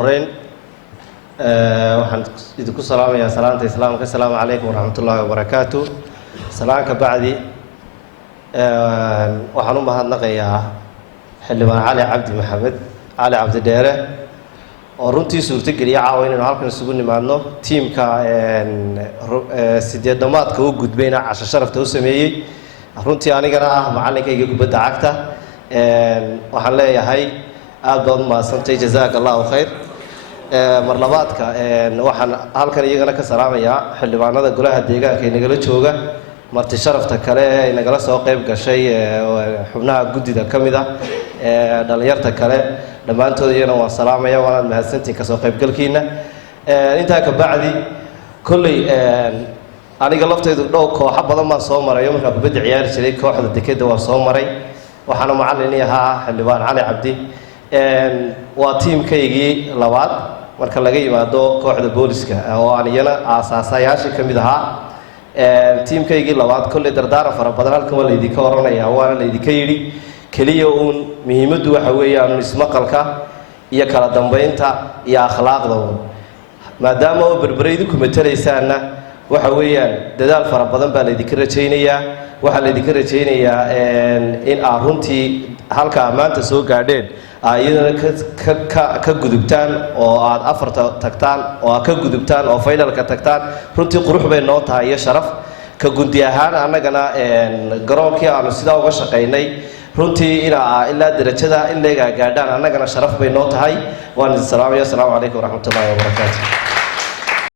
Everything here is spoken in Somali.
horreyn waxaan idinku salaamayaa salaanta islaamka. Assalaamu calaykum waraxmatullaahi wabarakaatuh. salaanka bacdi waxaan u mahadnaqayaa xildhibaan cali cabdi maxamed cali cabdi dheere oo runtii suurtageliya caawa inaynu halkan isugu nimaadno tiimka sideedamaadka u gudbayna casho sharafta u sameeyey. runtii anigana ah macallinkayga kubadda cagta. waxaan leeyahay aad baad u mahadsantay, jazaaka allahu khayr. mar labaadka waxaan halkan iyagana ka salaamayaa xildhibaanada golaha deegaanka ee nagala jooga, marti sharafta kale ee nagala soo qayb gashay, xubnaha guddida ka mid ah, dhalinyarta kale dhammaantood iyana waan salaamaya, waanaad mahadsantihiin kasoo qaybgalkiina. intaa ka bacdi kolley aniga laftaydu dhow kooxo badan baan soo maray markaa kubadda ciyaari jiray. kooxda dekeda waan soo maray, waxaana macallin ahaa xildhibaan cali cabdi. waa tiimkaygii labaad marka laga yimaado kooxda booliska oo aan iyana aasaasayaashii ka mid ahaa. tiimkaygii labaad kolley dardaaran fara badan halkan waa laydinka oranayaa, waana laydinka yidhi keliya uun muhiimaddu waxa weeyaan ismaqalka iyo kala dambeynta iyo akhlaaqda. maadaama oo berberaydu ku matelaysaanna waxa weeyaan dadaal fara badan baa laydinka rajaynayaa. waxaa laydinka rajaynayaa in aad runtii halkaa maanta soo gaadheen iyadana ka gudubtaan oo aad afarta tagtaan oo aad ka gudubtaan oo finalka tagtaan. runtii qurux bay noo tahay iyo sharaf. ka gundi ahaan annagana garoonkii aanu sidaa uga shaqaynay runtii ilaa darajada in leegaa gaadhaan annagana sharaf bay noo tahay. waan idin salaamaya. assalaamu calaykum waraxmatullaahi wabarakaatu.